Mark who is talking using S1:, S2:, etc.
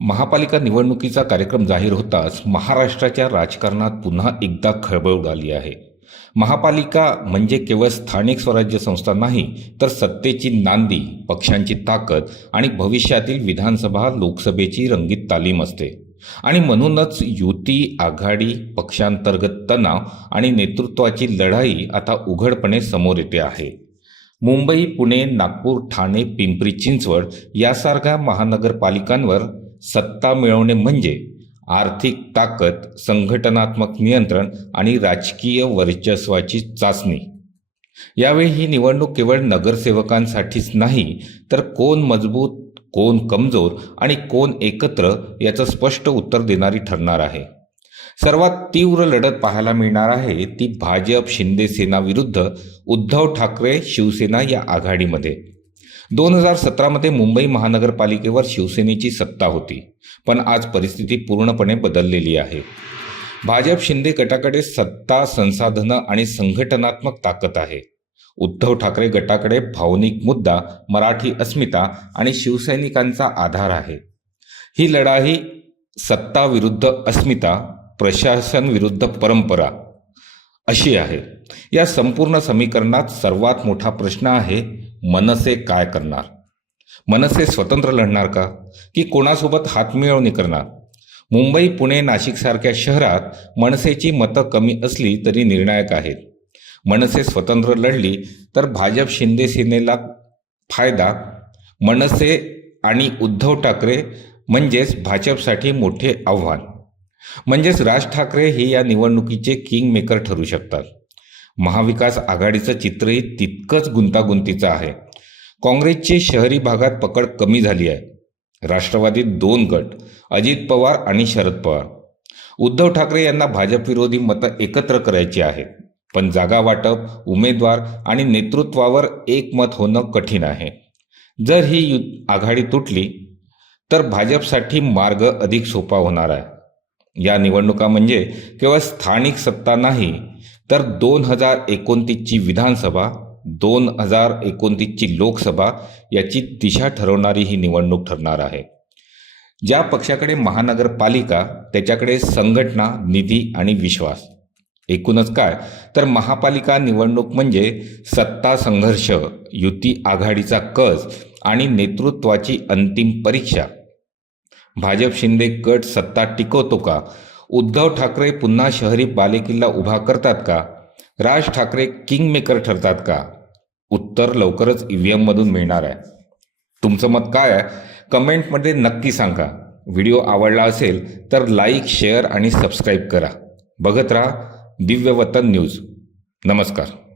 S1: महापालिका निवडणुकीचा कार्यक्रम जाहीर होताच महाराष्ट्राच्या राजकारणात पुन्हा एकदा खळबळ उडाली आहे. महापालिका म्हणजे केवळ स्थानिक स्वराज्य संस्था नाही तर सत्तेची नांदी पक्षांची ताकद आणि भविष्यातील विधानसभा लोकसभेची रंगीत तालीम असते. आणि म्हणूनच युती आघाडी पक्षांतर्गत तणाव आणि नेतृत्वाची लढाई आता उघडपणे समोर येते आहे. मुंबई पुणे नागपूर ठाणे पिंपरी चिंचवड यासारख्या महानगरपालिकांवर सत्ता मिळवणे म्हणजे आर्थिक ताकद संघटनात्मक नियंत्रण आणि राजकीय वर्चस्वाची चाचणी. यावेळी ही निवडणूक केवळ नगरसेवकांसाठीच नाही तर कोण मजबूत कोण कमजोर आणि कोण एकत्र याचं स्पष्ट उत्तर देणारी ठरणार आहे. सर्वात तीव्र लढत पाहायला मिळणार आहे ती भाजप शिंदे सेना विरुद्ध उद्धव ठाकरे शिवसेना या आघाडीमध्ये. दोन हजार सतरामध्ये मुंबई महानगरपालिकेवर शिवसेनेची सत्ता होती पण आज परिस्थिती पूर्णपणे बदललेली आहे. भाजप शिंदे गटाकडे सत्ता संसाधनं आणि संघटनात्मक ताकद आहे. उद्धव ठाकरे गटाकडे भावनिक मुद्दा मराठी अस्मिता आणि शिवसैनिकांचा आधार आहे. ही लढाई सत्ता विरुद्ध अस्मिता प्रशासन विरुद्ध परंपरा अशी आहे. या संपूर्ण समीकरणात सर्वात मोठा प्रश्न आहे मनसे काय करणार? मनसे स्वतंत्र लढणार का? की कोणासोबत हातमिळवणी करणार? मुंबई पुणे नाशिकसारख्या शहरात मनसेची मतं कमी असली तरी निर्णायक आहेत. मनसे स्वतंत्र लढली तर भाजप शिंदे सेनेला फायदा मनसे आणि उद्धव ठाकरे म्हणजेच भाजपसाठी मोठे आव्हान. म्हणजेच राज ठाकरे हे या निवडणुकीचे किंग मेकर ठरू शकतात. महाविकास आघाडीचं चित्रही तितकंच गुंतागुंतीचं आहे. काँग्रेसची शहरी भागात पकड कमी झाली आहे. राष्ट्रवादीत दोन गट अजित पवार आणि शरद पवार. उद्धव ठाकरे यांना भाजपविरोधी मतं एकत्र करायची आहेत पण जागा वाटप उमेदवार आणि नेतृत्वावर एकमत होणं कठीण आहे. जर ही यु आघाडी तुटली तर भाजपसाठी मार्ग अधिक सोपा होणार आहे. या निवडणुका म्हणजे केवळ स्थानिक सत्ता नाही तर दोन हजार एकोणतीसची विधानसभा दोन हजार एकोणतीसची लोकसभा याची दिशा ठरवणारी ही निवडणूक ठरणार आहे. ज्या पक्षाकडे महानगरपालिका त्याच्याकडे संघटना निधी आणि विश्वास. एकूणच काय? तर महापालिका निवडणूक म्हणजे सत्ता संघर्ष युती आघाडीचा कस आणि नेतृत्वाची अंतिम परीक्षा. भाजप शिंदे गट सत्ता टिकवतो का? उद्धव ठाकरे पुन्हा शहरी बालेकिल्ला उभा करतात का? राज ठाकरे किंग मेकर ठरतात का? उत्तर लवकरच ईव्हीएम एममधून मिळणार आहे. तुमचं मत काय आहे? कमेंटमध्ये नक्की सांगा. व्हिडिओ आवडला असेल तर लाईक शेअर आणि सबस्क्राईब करा. बघत राहा दिव्य वतन न्यूज. नमस्कार.